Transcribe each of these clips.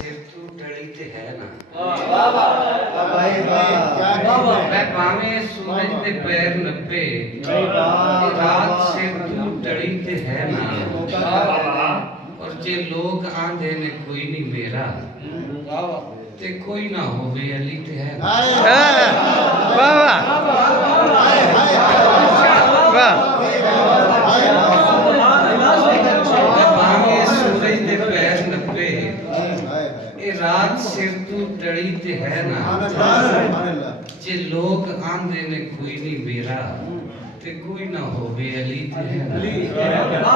सिर तू टली ते है ना मैं पावे सूरज ते पैर नपे रात सिर तू टली ते है ना और जे लोग आंदे ने कोई नहीं मेरा ते कोई ना होवे अली ते है ना पावे सूरज ते पैर नपे रात सिर तू टली ते है ना जे लोग आंदे ने कोई नहीं मेरा ते कोई ना होवे अली ते है ना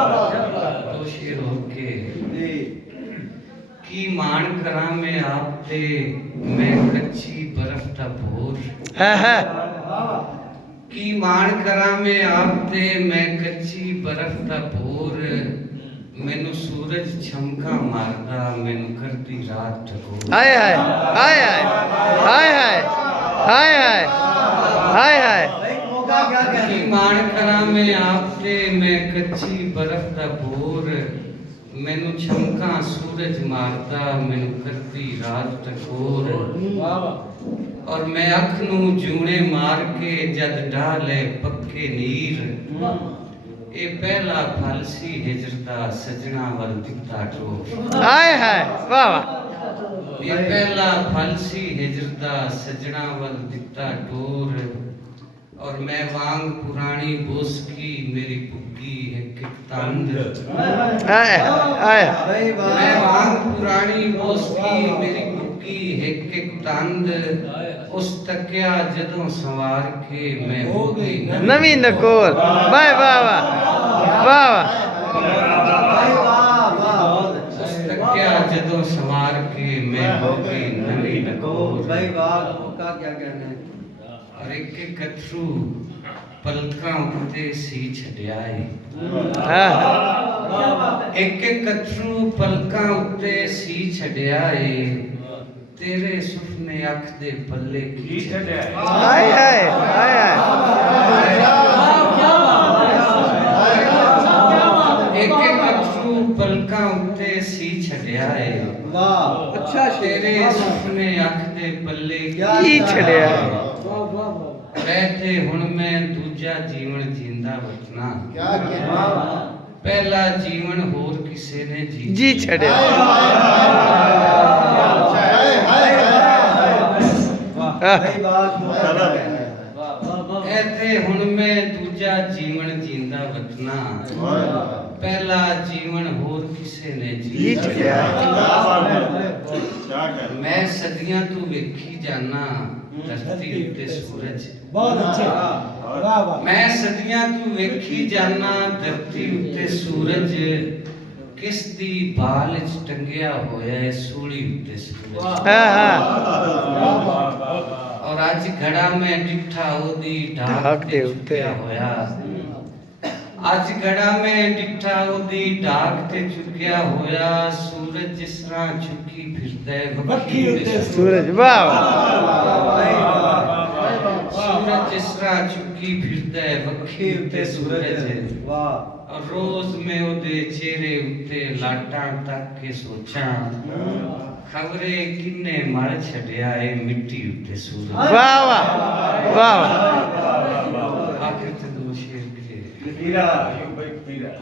तो शेर होके की मान करा मैं आप ते मैं कच्ची बर्फ दा भोर की मान करा मैं आप ते मैं कच्ची बर्फ दा भोर मैनू सूरज छमका मारदा मैनू करदी रात टकोर हाय हाय हाय हाय हाय हाय हाय हाय हाय की मान करा मैं आप ते मैं कच्ची बर्फ दा भोर मैनू छमका सूरज मारदा मैनू करदी रात टकोर और मैं अख नू जूने मार के जद डाले पक्के नीर ए पहला फल सी हिजर दा सजना वल दिता टोर हाय हाय वाह वाह ये पहला फल सी हिजर दा सजना वल दिता टोर और मैं वांग पुरानी बोस की मेरी पुक्की है किक तंद हाय हाय मैं वांग पुरानी बोस की मेरी पुक्की है किक तंद उस तकिया जदों सवार के मैं हो गई नवीं नकोर वाह वाह वाह वाह उस तकिया जदों सवार के मैं हो गई नवीं नकोर भाई वाह का क्या कहना है और एक एक कथरू पलकां उत्ते सी छड्याए एक एक कथरू पलकां उत्ते सी छड्याए तेरे सुपने अख दे पल्ले की छड्याए हाय हाय हाय एक एक कथरू पलकां उत्ते सी छड्याए वाह अच्छा तेरे सुपने अख दे पल्ले की छड्याए रहते हुण मैं दूजा जीवन जींदा वतना पहला जीवन होर किसे ने जी छड़े ऐथे हुण मैं दूजा जीवन जींदा वतना पहला जीवन होर किसे ने जी छड़िया मैं सदियां तू वेखी जाना धरती उत्ते सूरज बहुत अच्छे वाह वाह मैं सदियां तू वेखी जाना धरती उत्ते सूरज किस दी बाल च टंगिया होया है सूली उत्ते सूरज और आज घड़ा में डिठा ओदी ढाक ते चुकिया होया आज घड़ा में डिठा ओदी ढाक ते चुकिया होया सूरज जिस तरह चुकी फिरदा है वक्खी उत्ते सूरज वाह सूरज जिस तरह चुकी फिरदा है वक्खी उत्ते सूरज वाह और रोज मैं ओदे चेहरे उत्ते लाटां तक के सोचां खबरे किन्ने मर छड्या है मिट्टी उत्ते सूरज वाह वाह वाह आखिर ते दो शेर के पीरा भाई पीरा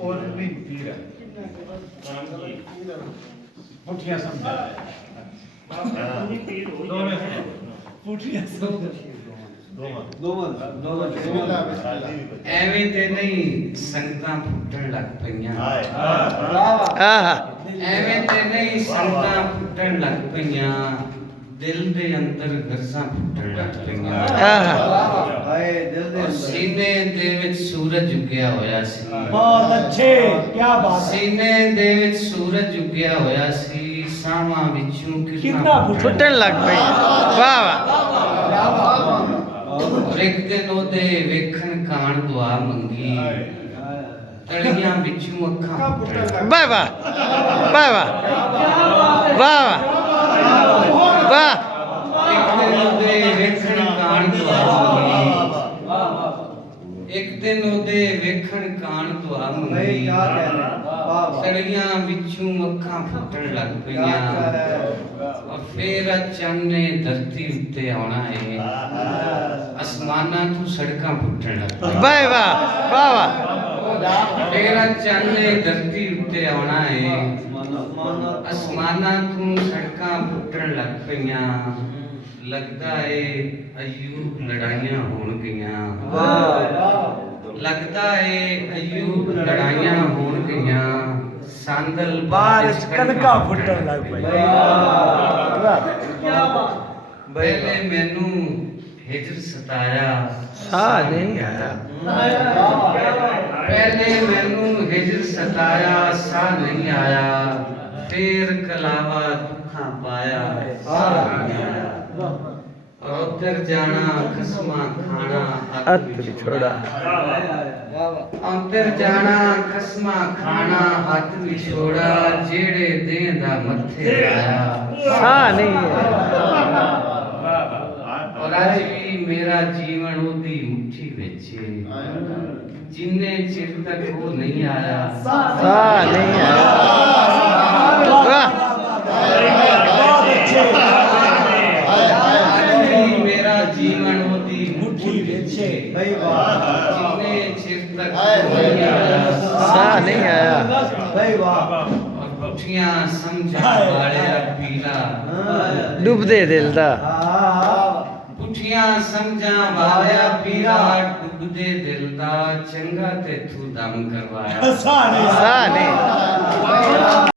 और भी पीरा पुठिया समझा पुठिया ਐਵੇਂ ਤੇ ਨਹੀਂ ਸੰਗਤਾਂ ਫੁੱਟਣ ਲੱਗ ਪਈਆਂ ਐਵੇਂ ਤੇ ਨਹੀਂ ਸੰਗਤਾਂ ਫੁੱਟਣ ਲੱਗ ਪਈਆਂ ਦਿਲ ਦੇ ਅੰਦਰ ਗਰਜ਼ਾਂ ਫੁੱਟਣ ਲੱਗ ਪਈਆਂ हाय दिल दे ਸੀਨੇ ਦੇ ਵਿੱਚ ਸੂਰਜ ਉੱਗਿਆ ਹੋਇਆ ਸੀ बहुत अच्छे क्या बात ਸੀਨੇ ਦੇ ਵਿੱਚ ਸੂਰਜ ਉੱਗਿਆ ਹੋਇਆ ਸੀ ਸਾਵਾਂ ਵਿੱਚੋਂ कितना फुटन लग पई वाह वाह ਔਰ ਇੱਕ ਦਿਨ ਉਹਦੇ ਵੇਖਣ ਕਾਣ ਦੁਆ ਮੰਗੀ ਤਲੀਆਂ ਵਿੱਚੋਂ ਅੱਖਾਂ ਫੁੱਟਣ वाह वाह वाह वाह वाह वाह ਇੱਕ ਦਿਨ ਉਹਦੇ ਵੇਖਣ ਕਾਣ ਦੁਆ ਮੰਗੀ ਇੱਕ ਦਿਨ ਉਹਦੇ ਵੇਖਣ ਕਾਣ ਦੁਆ भाई ਮੰਗੀ क्या कहना वाह वाह ਤੜੀਆਂ ਵਿੱਚੋਂ ਅੱਖਾਂ ਫੁੱਟਣ ਲੱਗ ਪਈਆਂ ਔਰ ਫੇਰ ਅਚਾਨੇ ਧਰਤੀ ਉੱਤੇ ਆਉਣਾ ਏ ਅਸਮਾਨਾਂ ਤੋਂ ਸੜਕਾਂ ਫੁੱਟਣ ਲੱਗ ਪਈਆਂ ਵਾਹ ਵਾਹ ਵਾਹ ਵਾਹ ਫੇਰ ਅਚਾਨੇ ਧਰਤੀ ਉੱਤੇ ਆਉਣਾ ਏ ਅਸਮਾਨਾਂ ਤੋਂ ਸੜਕਾਂ ਫੁੱਟਣ ਲੱਗ ਪਈਆਂ ਲੱਗਦਾ ਏ ਅਯੂਬ ਲੜਾਈਆਂ ਹੋਣਗੀਆਂ ਲੱਗਦਾ ਏ ਅਯੂਬ ਲੜਾਈਆਂ ਹੋਣਗੀਆਂ ਸੰਦਲ ਬਾਰਿਸ਼ ਕਣਕਾਂ ਫੁੱਟਣ ਲੱਗ ਪਈ ਪਹਿਲੇ ਮੈਨੂੰ ਹਿਜਰ ਸਤਾਇਆ ਸਾਹ ਨਹੀਂ ਆਇਆ ਪਹਿਲੇ ਮੈਨੂੰ ਹਿਜਰ ਸਤਾਇਆ ਸਾਹ ਨਹੀਂ ਆਇਆ ਫੇਰ ਕਲਾਵਾ ਦੁੱਖਾਂ ਪਾਇਆ ਸਾਹ ਨਹੀਂ ਆਇਆ ਔਰ ਉੱਧਰ ਜਾਣਾ ਖਸਮਾਂ ਖਾਣਾ ਅੱਤ ਵਿਛੋੜਾ ਅੰਦਰ ਜਾਣਾ ਖਸਮਾਂ ਖਾਣਾ ਹੱਥ ਵਿਛੋੜਾ ਜਿਹੜੇ ਦੇਂਦਾ ਮੱਥੇ ਆਇਆ ਸਾਹ ਨਹੀਂ ਆਇਆ ਔਰ ਅੱਜ ਵੀ ਮੇਰਾ ਜੀਵਨ ਉਹਦੀ ਮੁੱਠੀ ਵਿੱਚ ਏ ਜਿੰਨੇ ਚਿਰ ਤੱਕ ਉਹ ਨਹੀਂ ਆਇਆ ਸਾਹ ਨਹੀਂ ਆਇਆ ਵਾਹ बहुत अच्छे ਅੱਜ ਵੀ ਮੇਰਾ ਜੀਵਨ ਉਹਦੀ ਮੁੱਠੀ ਵਿੱਚ ਏ भाई वाह ਜਿੰਨੇ ਚਿਰ ਤੱਕ ਉਹ ਨਹੀਂ ਆਇਆ ਸਾਹ ਨਹੀਂ ਆਇਆ भाई वाह ਔਰ ਪੁੱਠੀਆਂ ਸਮਝਣ ਵਾਲਿਆ ਪੀਲਾ ਡੁੱਬਦੇ ਦਿਲ ਦਾ ਪੁੱਠੀਆਂ ਸਮਝਾਂ ਵਾਲਿਆ ਪੀਰਾ ਡੁੱਬਦੇ ਦਿਲ ਦਾ ਚੰਗਾ ਤੇ ਤੂੰ ਦਮ ਕਰਵਾਇਆ साने ਸਾਹ ਨਹੀਂ